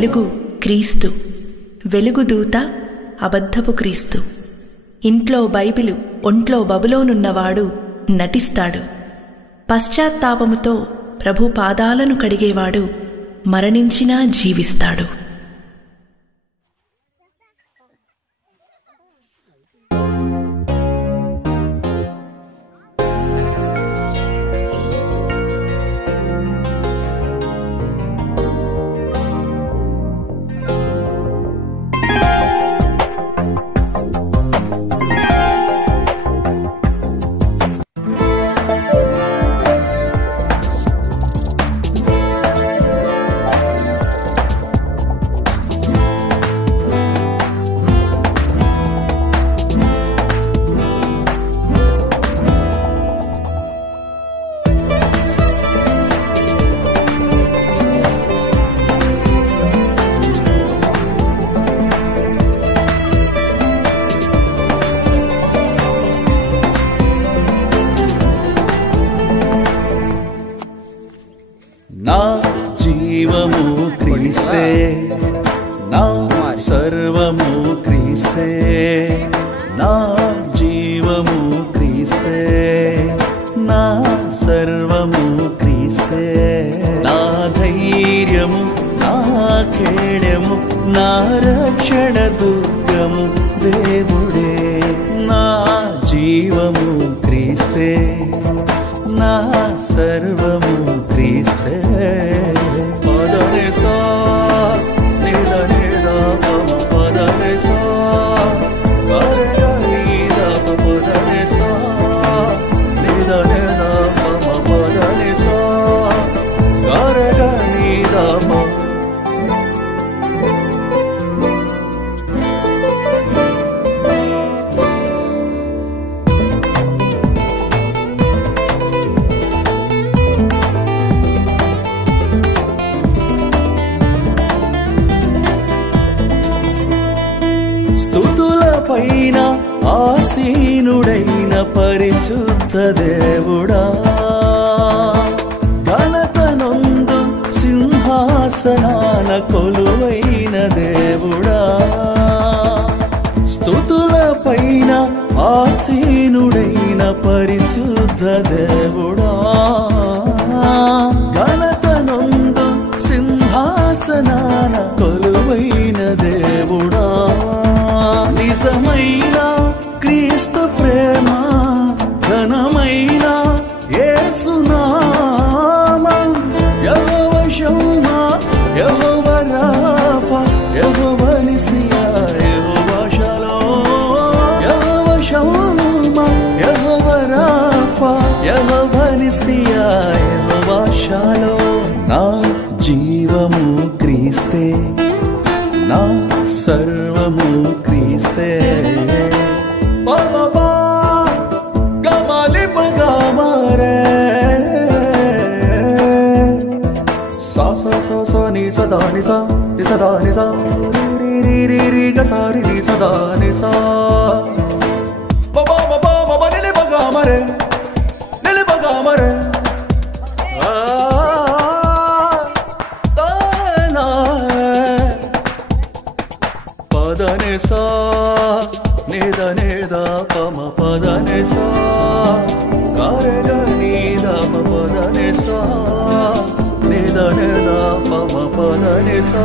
వెలుగు క్రీస్తు, వెలుగుదూత అబద్ధపు క్రీస్తు. ఇంట్లో బైబిలు ఒంట్లో బబులోనున్నవాడు నటిస్తాడు. పశ్చాత్తాపముతో ప్రభు పాదాలను కడిగేవాడు మరణించినా జీవిస్తాడు. నా జీవము క్రీస్తే, నా సర్వము క్రీస్తే, నా జీవము క్రీస్తే, నా సర్వము క్రీస్తే. నా ధైర్యము, నా కేడము, నా రక్షణ దుర్గము దేవుడే. నా జీవము క్రీస్తే, నా సర్వము క్రీస్తే. పదనే సా నిదనే దాప పదనే సా కరగని దాప పదనే సా నిదనే దాప పదనే సా కరగని దాప. స్తుతుల పైన ఆసీనుడైన పరిశుద్ధ దేవుడా, ఘనతనొందు సింహాసనాన కొలువైన దేవుడా. స్తుతుల పైన ఆసీనుడైన పరిశుద్ధ దేవుడా, ఘనతనొందు సింహాసనాన కొలువైన దేవుడా. నిజమైన క్రీస్తు ప్రేమ, ఘనమైన యేసు నామం. యెహోవ షమ్మా, యెహోవ రాఫా, యెహోవ నిసియా, యెహోవ షలోమ్. యెహోవ షమ్మా, యెహోవ రాఫా, యెహోవ నిసియా, యెహోవ షలోమ్. నా జీవము క్రీస్తే, నా సర్వము క్రీస్తే. బాబా గమాలి బగామరే సా సా సా సా ని సదా ని సా ని సదా ని సా రి రి రి రి గ సా రి ని సదా ని సా. బాబా బాబా బాబా ని బగామరే ని బగామరే. పదనే సా నిదనే దాపమ పదనే సా కరగని దాప పదనే సా నిదనే దాపమ పదనే సా.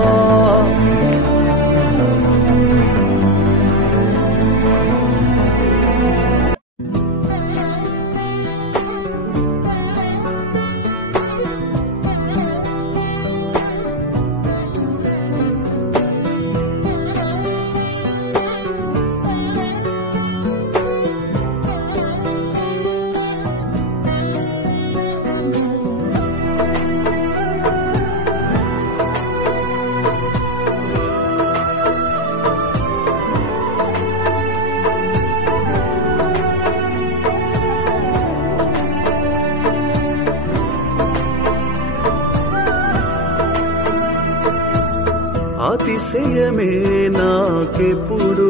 అతిశయమే నాకెప్పుడు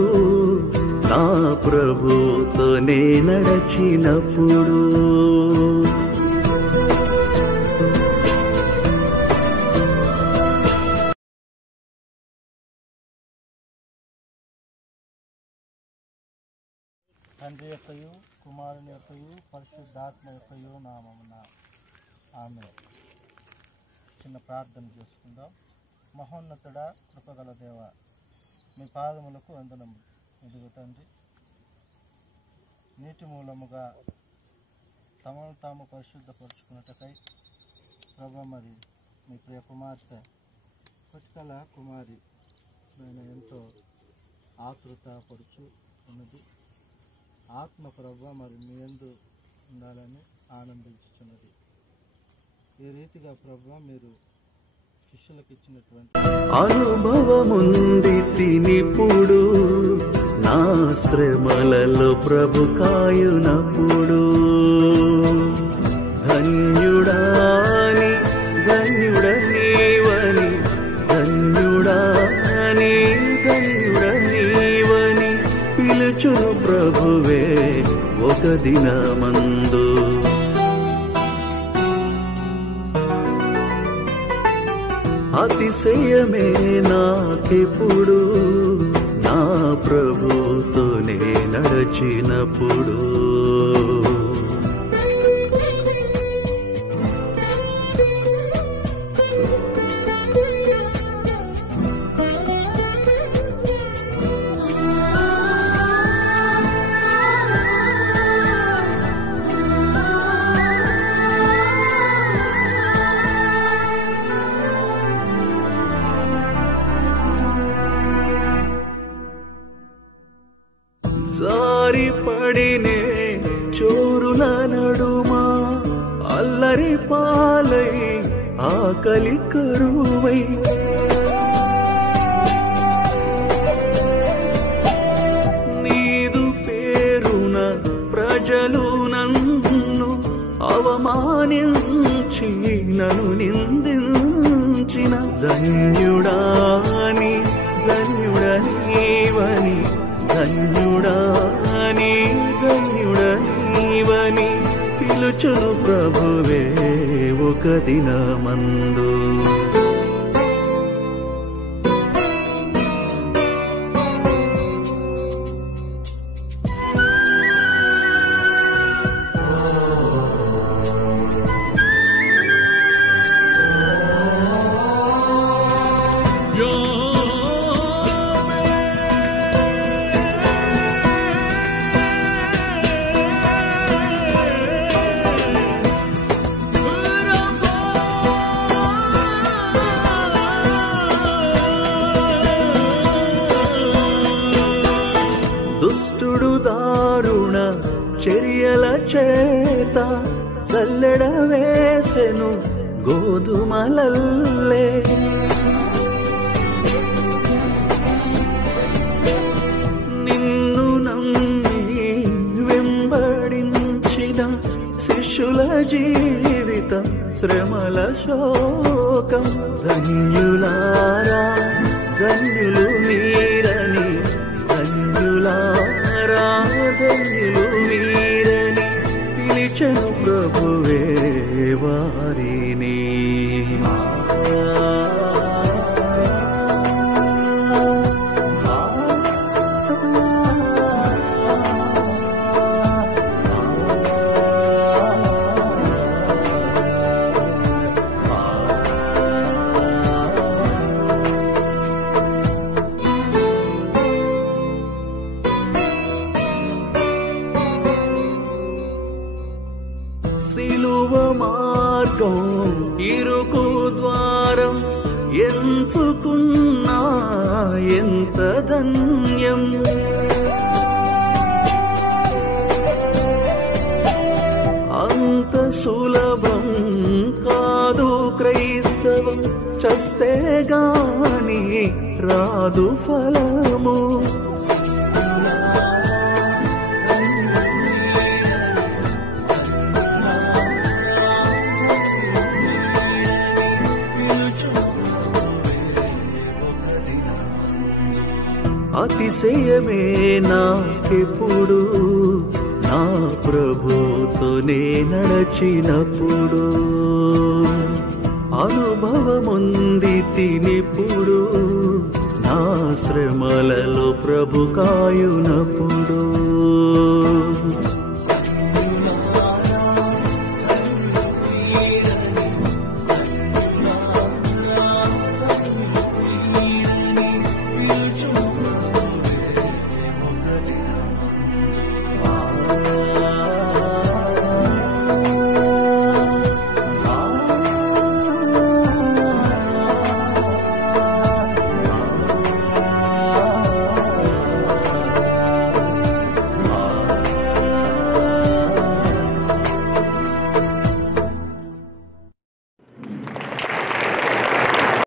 నా ప్రభుతో నే నడచినప్పుడు. తండ్రి యొక్కయు కుమారుని యొక్కయు పరిశుద్ధాత్మ యొక్కయు నామమున ఆమేన్. చిన్న ప్రార్థన చేసుకుందాం. మహోన్నతుడా, కృపగల దేవ, మీ పాదములకు వందనము. ఇదిగో తండ్రి, నీటి మూలముగా తమను తాము పరిశుద్ధపరుచుకున్నటకై ప్రభు మరి మీ ప్రియ కుమార్తె పుష్కల కుమారి నేను ఎంతో ఆతృత పరుచు ఉన్నది. ఆత్మ ప్రభు మరి మీ యందు ఉండాలని ఆనందించుచున్నది. ఈ రీతిగా ప్రభు మీరు శిష్యులకు ఇచ్చినటువంటి అనుభవముంది తినిప్పుడు నా శ్రమలలో ప్రభు కాయునప్పుడు ధన్యుడాని ధన్యుడనీవని ధన్యుడాని ధన్యుడనీవని పిలుచును ప్రభువే ఒక దినమందు. అతిశయమే నాకెప్పుడు నా ప్రభుతోనే నడచినప్పుడు. జారి పడినే చోరుల నడుమా అల్లరి పాలై ఆకలి కరువై నీదు పేరున ప్రజలు నన్ను అవమానించి నన్ను నిందించిన ధన్యుడాని ధన్యుడనీవని ధన్యుడాని ధన్యుడనీవని పిలుచును ప్రభువే ఒక దినమందు. దుష్టుడు దారుణ చర్యల చేత చల్లెడ వేసెను గోధుమలల్లే. నిన్ను నమ్మి వెంబడించిన శిష్యుల జీవితం శ్రమల శోకం. ధన్యులారా ధన్యులు మీరని ధన్యులారా ధన్యులు మీరని పిలిచెను ప్రభువే వారిని. సిలువ మార్గం ఇరుకు ద్వారం ఎంచుకున్నా ఎంత ధన్యం. అంత సులభం కాదు క్రైస్తవం, చస్తే గాని రాదు ఫలము. అతిశయమే నాకెప్పుడు నా ప్రభుతోనే నడచినప్పుడు. అనుభవముంది తినిప్పుడు నా శ్రమలలో ప్రభు కాయునప్పుడు